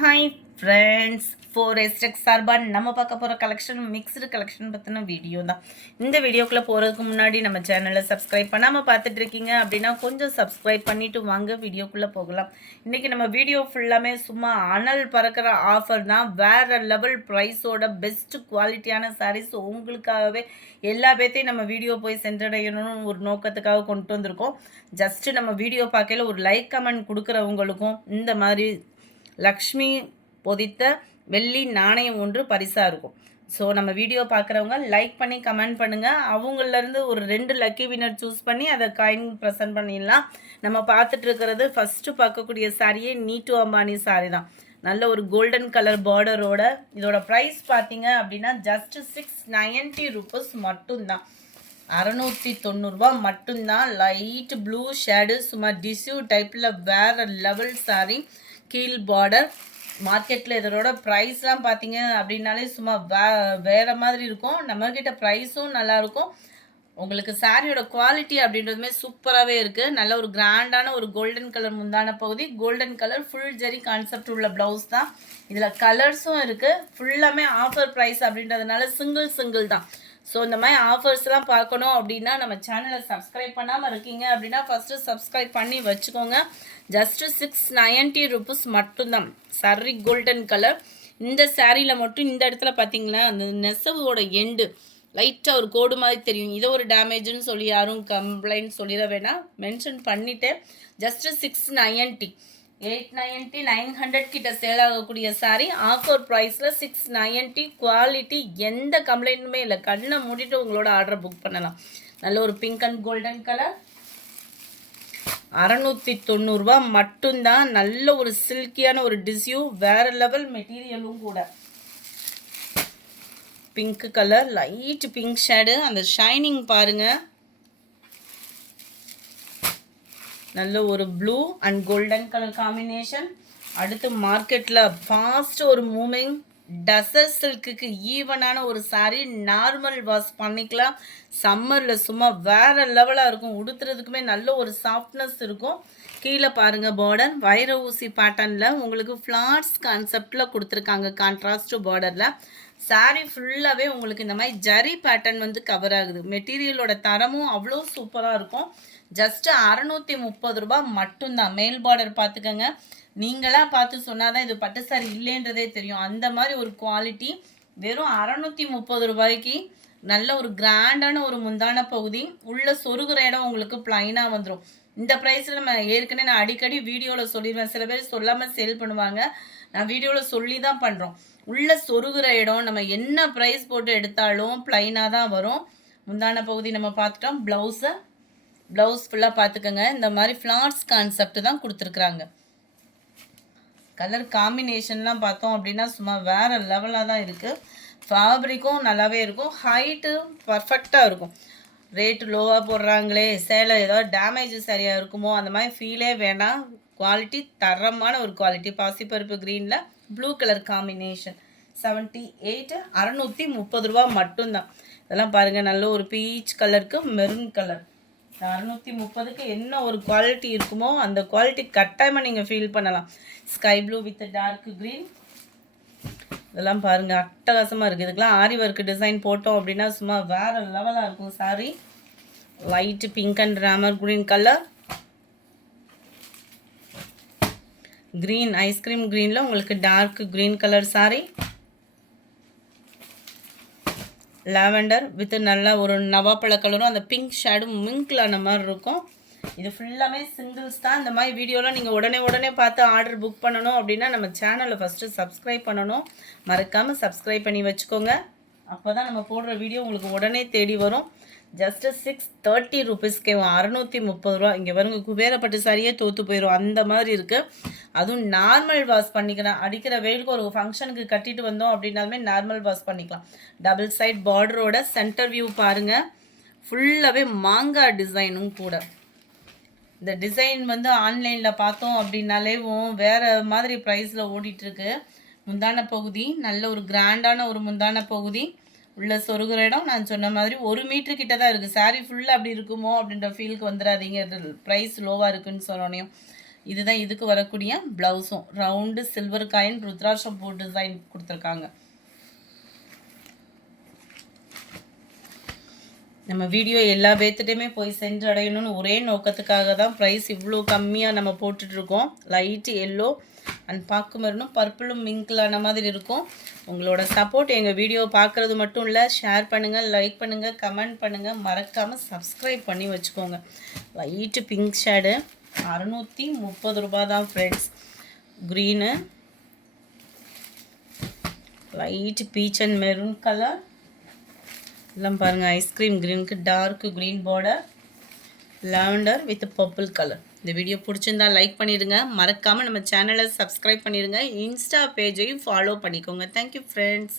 Hi friends, 4S சார்பாக நம்ம பார்க்க போகிற கலெக்ஷன் மிக்ஸ்டு கலெக்ஷன் பற்றின வீடியோ தான். இந்த வீடியோக்குள்ளே போகிறதுக்கு முன்னாடி நம்ம சேனலை சப்ஸ்கிரைப் பண்ணாமல் பார்த்துட்டு இருக்கீங்க அப்படின்னா கொஞ்சம் சப்ஸ்கிரைப் பண்ணிவிட்டு வாங்க வீடியோக்குள்ளே போகலாம். இன்றைக்கி நம்ம வீடியோ ஃபுல்லாமே சும்மா அனல் பறக்கிற ஆஃபர் தான். வேறு லெவல் ப்ரைஸோட பெஸ்ட்டு குவாலிட்டியான சாரீஸ் உங்களுக்காகவே எல்லா பேர்த்தையும் நம்ம வீடியோ போய் சென்றடையணும்னு ஒரு நோக்கத்துக்காக கொண்டு வந்திருக்கோம். ஜஸ்ட்டு நம்ம வீடியோ பார்க்கையில் ஒரு லைக் கமெண்ட் கொடுக்குறவங்களுக்கும் இந்த மாதிரி லக்ஷ்மி பொதித்த வெள்ளி நாணயம் ஒன்று பரிசாக இருக்கும். ஸோ நம்ம வீடியோ பார்க்குறவங்க லைக் பண்ணி கமெண்ட் பண்ணுங்கள். அவங்களேருந்து ஒரு 2 லக்கி வினர் சூஸ் பண்ணி அதை காயின் ப்ரெசென்ட் பண்ணிடலாம். நம்ம பார்த்துட்டு இருக்கிறது ஃபஸ்ட்டு பார்க்கக்கூடிய சாரியே நீட்டு அம்பானி சாரி தான். நல்ல ஒரு கோல்டன் கலர் பார்டரோட இதோட ப்ரைஸ் பார்த்தீங்க அப்படின்னா ஜஸ்ட் 690 ருபீஸ் மட்டும்தான். 690 மட்டும்தான். லைட் ப்ளூ ஷேடு சும்மா டிஷ்யூ டைப்பில் வேறு லெவல் சாரி. கீழ் பார்டர். மார்க்கெட்டில் இதோட ப்ரைஸ்லாம் பார்த்தீங்க அப்படின்னாலே சும்மா வேறு மாதிரி இருக்கும். நம்மக்கிட்ட ப்ரைஸும் நல்லாயிருக்கும். உங்களுக்கு சாரியோட குவாலிட்டி அப்படின்றதுமே சூப்பராகவே இருக்குது. நல்ல ஒரு கிராண்டான ஒரு கோல்டன் கலர் முந்தான பகுதி, கோல்டன் கலர் ஃபுல் ஜெரி கான்செப்ட் உள்ள ப்ளவுஸ் தான். இதில் கலர்ஸும் இருக்குது. ஃபுல்லாமே ஆஃபர் ப்ரைஸ் அப்படின்றதுனால சிங்கிள் தான். ஸோ இந்த மாதிரி ஆஃபர்ஸ்லாம் பார்க்கணும் அப்படின்னா நம்ம சேனலை சப்ஸ்கிரைப் பண்ணாமல் இருக்கீங்க அப்படின்னா ஃபஸ்ட்டு சப்ஸ்கிரைப் பண்ணி வச்சுக்கோங்க. ஜஸ்ட்டு 690 ருபீஸ் மட்டும்தான். சரி கோல்டன் கலர். இந்த சாரியில் மட்டும் இந்த இடத்துல பார்த்தீங்களா அந்த நெசவோட எண்டு லைட்டாக ஒரு கோடு மாதிரி தெரியும். இதை ஒரு டேமேஜ்னு சொல்லி யாரும் கம்ப்ளைண்ட் சொல்லிட வேணாம். மென்ஷன் பண்ணிவிட்டு ஜஸ்ட்டு 690 890 900 கிட்ட சேல் ஆகக்கூடிய சாரி ஆஃபர் ப்ரைஸில் 690. குவாலிட்டி எந்த கம்ப்ளைண்ட்டுமே இல்லை. கண்ணை மூடிட்டு உங்களோட ஆர்டரை புக் பண்ணலாம். நல்ல ஒரு பிங்க் அண்ட் கோல்டன் கலர். 690 மட்டும்தான். நல்ல ஒரு சில்கியான ஒரு டிஷ்யூ, வேறு லெவல் மெட்டீரியலும் கூட. Pink colour, light pink shade, அந்த ஷைனிங் பாருங்கள். நல்ல ஒரு blue and golden colour combination. அடுத்து மார்க்கெட்டில் ஃபாஸ்ட் ஒரு மூவிங் டசர் சில்க்குக்கு ஈவனான ஒரு சாரீ. நார்மல் வாஷ் பண்ணிக்கலாம். சம்மரில் சும்மா வேறு லெவலாக இருக்கும். உடுத்துறதுக்குமே நல்ல ஒரு சாஃப்ட்னஸ் இருக்கும். கீழே பாருங்கள் பார்டர் வைர ஊசி பேட்டர்னில் உங்களுக்கு ஃப்ளார்ஸ் கான்செப்டில் கொடுத்துருக்காங்க. கான்ட்ராஸ்ட் பார்டரில் சாரீ ஃபுல்லாகவே உங்களுக்கு இந்த மாதிரி ஜரி பேட்டர்ன் வந்து கவர் ஆகுது. மெட்டீரியலோட தரமும் அவ்வளோ சூப்பராக இருக்கும். ஜஸ்ட்டு 630 மட்டும்தான். மேல் பார்டர் பார்த்துக்கோங்க. நீங்களாக பார்த்து சொன்னால் தான் இது பட்டு சாரி இல்லைன்றதே தெரியும். அந்த மாதிரி ஒரு குவாலிட்டி. வெறும் 630 நல்ல ஒரு கிராண்டான ஒரு முந்தான பகுதி. உள்ள சொருகிற இடம் உங்களுக்கு ப்ளைனாக வந்துடும். இந்த ப்ரைஸில் நம்ம ஏற்கனவே நான் அடிக்கடி வீடியோவில் சொல்லிடுவேன். சில பேர் சொல்லாமல் சேல் பண்ணுவாங்க. நான் வீடியோவில் சொல்லி தான் பண்ணுறோம். உள்ள சொருகிற இடம் நம்ம என்ன ப்ரைஸ் போட்டு எடுத்தாலும் ப்ளைனாக தான் வரும். முந்தான பகுதி நம்ம பார்த்துட்டோம். ப்ளவுஸ் ஃபுல்லாக பார்த்துக்கோங்க. இந்த மாதிரி ஃப்ளார்ஸ் கான்செப்ட் தான் கொடுத்துருக்குறாங்க. கலர் காம்பினேஷன்லாம் பார்த்தோம் அப்படின்னா சும்மா வேறு லெவலாக தான் இருக்குது. ஃபேப்ரிக்கும் நல்லாவே இருக்கும். ஹைட்டு பர்ஃபெக்டாக இருக்கும். ரேட்டு லோவாக போடுறாங்களே, சேலை ஏதாவது டேமேஜ் சரியாக இருக்குமோ அந்த மாதிரி ஃபீலே வேணாம். குவாலிட்டி தரமான ஒரு குவாலிட்டி. பாசிப்பருப்பு க்ரீனில் ப்ளூ கலர் காம்பினேஷன். 78 630 மட்டும்தான். இதெல்லாம் பாருங்கள். நல்ல ஒரு பீச் கலருக்கு மெரூன் கலர். 630 என்ன ஒரு குவாலிட்டி இருக்குமோ அந்த குவாலிட்டி கட்டாயமாக நீங்கள் ஃபீல் பண்ணலாம். Sky blue with dark green. இதெல்லாம் பாருங்கள் அட்டகாசமாக இருக்குது. இதுக்கெலாம் ஆரி ஒர்க் டிசைன் போட்டோம் அப்படின்னா சும்மா வேறு லெவலாக இருக்கும் sari. Light pink and Ramar green colour. Green ice cream க்ரீனில் உங்களுக்கு dark green colour sari. Lavender with நல்லா ஒரு நவாப்பழ கலரும் அந்த பிங்க் ஷேடும் மிங்கில் ஆன மாதிரி இருக்கும். இது ஃபுல்லாமே சிங்கிள்ஸ் தான். இந்த மாதிரி வீடியோலாம் நீங்கள் உடனே பார்த்து ஆர்டர் புக் பண்ணணும் அப்படின்னா நம்ம சேனலை ஃபஸ்ட்டு சப்ஸ்கிரைப் பண்ணணும். மறக்காமல் சப்ஸ்கிரைப் பண்ணி வச்சுக்கோங்க. அப்போ தான் நம்ம போடுற வீடியோ உங்களுக்கு உடனே தேடி வரும். ஜஸ்ட்டு 630 ருபீஸ்க்கே 630. இங்கே வருங்க குபேரப்பட்டு சாரியே தோற்று போயிடும் அந்த மாதிரி இருக்குது. அதுவும் நார்மல் வாஷ் பண்ணிக்கலாம். அடிக்கிற வெயிலுக்கு ஒரு ஃபங்க்ஷனுக்கு கட்டிட்டு வந்தோம் அப்படின்னாலுமே நார்மல் வாஷ் பண்ணிக்கலாம். டபுள் சைட் பார்டரோட சென்டர் வியூ பாருங்கள். ஃபுல்லாகவே மாங்காய் டிசைனும் கூட. இந்த டிசைன் வந்து ஆன்லைனில் பார்த்தோம் அப்படின்னாலேவும் வேறு மாதிரி ப்ரைஸில் ஓடிட்டுருக்கு. முந்தான பகுதி நல்ல ஒரு கிராண்டான ஒரு முந்தான பகுதி. உள்ள சொருகிற இடம் நான் சொன்ன மாதிரி 1 மீட்டர் கிட்ட தான் இருக்குது. சாரீ ஃபுல்லாக அப்படி இருக்குமோ அப்படின்ற ஃபீலுக்கு வந்துடாதீங்க. ப்ரைஸ் லோவாக இருக்குதுன்னு சொன்னோனையும் இதுதான் இதுக்கு வரக்கூடிய ப்ளவுஸும். ரவுண்டு சில்வர் காயின் ருத்ராட்சம் பூ டிசைன் கொடுத்துருக்காங்க. நம்ம வீடியோ எல்லா பேர்த்துட்டையுமே போய் சென்றடையணும்னு ஒரே நோக்கத்துக்காக தான் ப்ரைஸ் இவ்வளோ கம்மியாக நம்ம போட்டுட்ருக்கோம். லைட்டு எல்லோ அண்ட் பாக்கு மரணும் பர்பிளும் மிங்கிளான மாதிரி இருக்கும். உங்களோட சப்போர்ட் எங்கள் வீடியோ பார்க்குறது மட்டும் இல்லை, ஷேர் பண்ணுங்கள், லைக் பண்ணுங்கள், கமெண்ட் பண்ணுங்கள், மறக்காமல் சப்ஸ்கிரைப் பண்ணி வச்சுக்கோங்க. லைட்டு பிங்க் ஷேடு 630 ரூபா தான் friends. Green, light peach and maroon colour எல்லாம் பாருங்கள். ஐஸ்கிரீம் க்ரீனுக்கு dark green border, lavender with purple colour. இந்த வீடியோ பிடிச்சிருந்தா லைக் பண்ணிடுங்க, மறக்காமல் நம்ம சேனலை சப்ஸ்கிரைப் பண்ணிடுங்க, இன்ஸ்டா பேஜையும் ஃபாலோ பண்ணிக்கோங்க. Thank you friends.